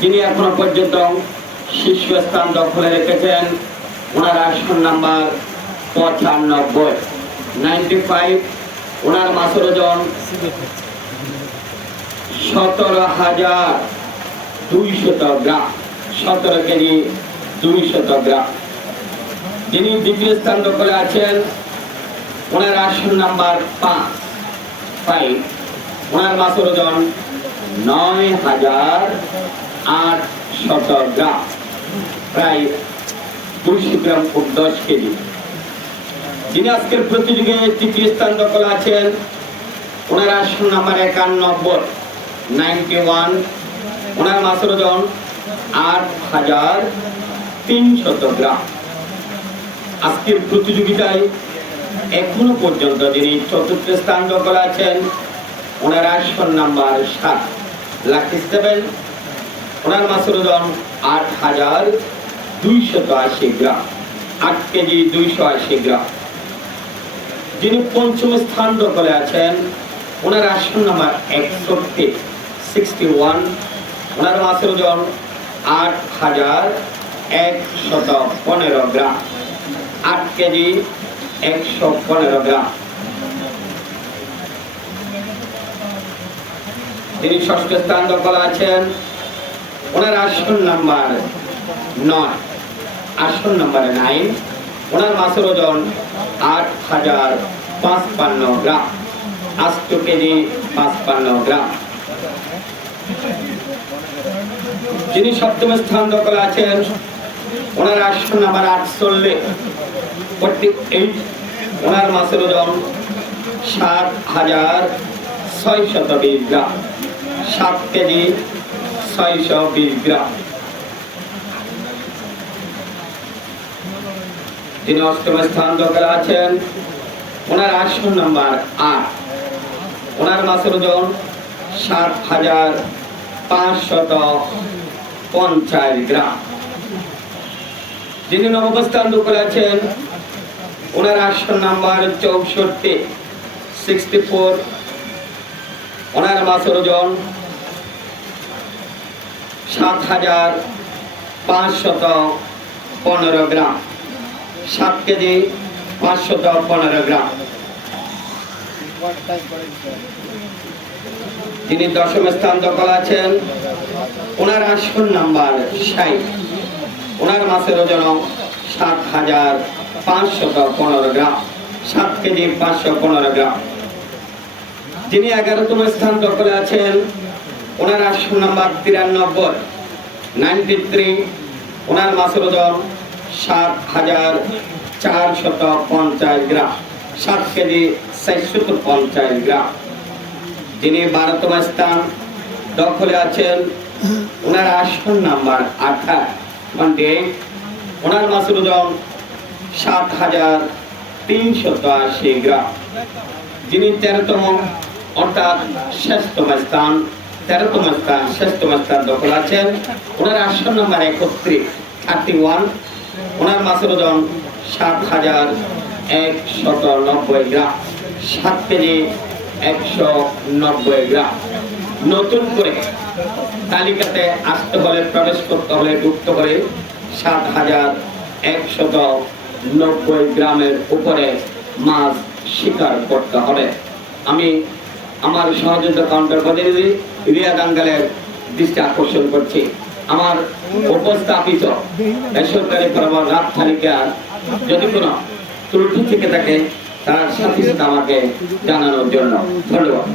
যিনি এখনও পর্যন্ত শীর্ষস্থান দখলে রেখেছেন, ওনার আসন নাম্বার পঁচানব্বই। নাইনটি ফাইভ ওনার মাসের ওজন সতেরো হাজার দুইশত গ্রাম। সতেরো কেজি দুইশত গ্রাম। যিনি দ্বিতীয় স্থান দখলে আছেন, ওনার আসন নাম্বার পাঁচ। ফাইভ ওনার মাসের ওজন নয় হাজার আট শত গ্রাম। প্রায় দুইশো গ্রাম ফুট দশ কেজি। যিনি আজকের প্রতিযোগিতায় তৃতীয় স্থান দখলে আছেন। ওনার আসন নাম্বার একানব্বই নাইনটি ওয়ান। ওনার মাসের ওজন আট হাজার তিনশত গ্রাম। আজকের প্রতিযোগিতায় এখনও পর্যন্ত যিনি চতুর্থ স্থান দখলে আছেন, ওনার আসন নাম্বার সাত, লাকি সেভেন। ওনার মাসের ওজন আট হাজার দুইশত আশি গ্রাম। আট কেজি দুইশো আশি গ্রাম। যিনি পঞ্চম স্থান দখলে আছেন, ওনার আসন নাম্বার একষট্টি সিক্সটি ওয়ান ওনার মাসের ওজন আট হাজার একশত পনেরো গ্রাম। আট কেজি একশো পনেরো গ্রাম। তিনি ষষ্ঠ স্থান দখল আছেন ওনার আসন নাম্বার নয় আসন নাম্বার নাইন, ওনার মাসের ওজন আট হাজার পাঁচপান্ন গ্রাম। আষ্ট কেজি পাঁচপান্ন গ্রাম। যিনি সপ্তম স্থান দখল আছেন, ওনার আসন নাম্বার আটচল্লিশ এইট, ওনার মাসের ওজন সাত হাজার ছয়শত বিশ গ্রাম। সাত কেজি বিশ গ্রাম যিনি অষ্টম স্থান দখলে আছেন ওনার আসন নাম্বার আট ওনার মাসের ওজন সাত হাজার পাঁচশত পঞ্চাশ গ্রাম। যিনি নবম স্থান দখলে আছেন ওনার আসন নাম্বার চৌষট্টি সিক্সটি ফোর ওনার মাসের ওজন সাত হাজার পাঁচশত পনেরো গ্রাম। সাত কেজি পাঁচশত পনেরো গ্রাম। তিনি দশম স্থান দখল আছেন। ওনার আসন নাম্বার ষাট। ওনার মাসের ওজন সাত হাজার পাঁচশত পনেরো গ্রাম। সাত কেজি পাঁচশো পনেরো গ্রাম। যিনি এগারোতম স্থান দখলে আছেন। ওনার আসন নাম্বার তিরানব্বই, নাইনটি থ্রি, ওনার মাসের ওজন সাত হাজার চারশত পঞ্চাশ গ্রাম, সাত কেজি চারশত পঞ্চাশ গ্রাম। যিনি বারোতম স্থান দখলে আছেন, ওনার আসন নাম্বার আঠাশ মানে ওনার মাসের ওজন সাত হাজার তিনশত আশি গ্রাম। যিনি তেরোতম, অর্থাৎ শেষতম স্থান তেরোতম স্থান স্থান দখল আছেন। ওনার আসন নাম্বার ওয়ান। ওনার মাসের ওজন সাত হাজার একশত নব্বই গ্রাম। সাত কেজি একশো নব্বই গ্রাম। নতুন করে তালিকাতে আসতে হলে, প্রবেশ করতে হলে, ঢুকতে হলে সাত হাজার একশত নব্বই গ্রামের উপরে মাছ শিকার করতে হবে। আমি আমার সহযোগিতা কাউন্টার প্রতিনিধি রিয়া দাঙ্গালের দৃষ্টি আকর্ষণ করছি। আমার উপস্থাপিত বেসরকারি প্রবাহ রাত তালিকার যদি কোনো ত্রুটি থেকে থাকে, তার সাথে সাথে আমাকে জানানোর জন্য ধন্যবাদ।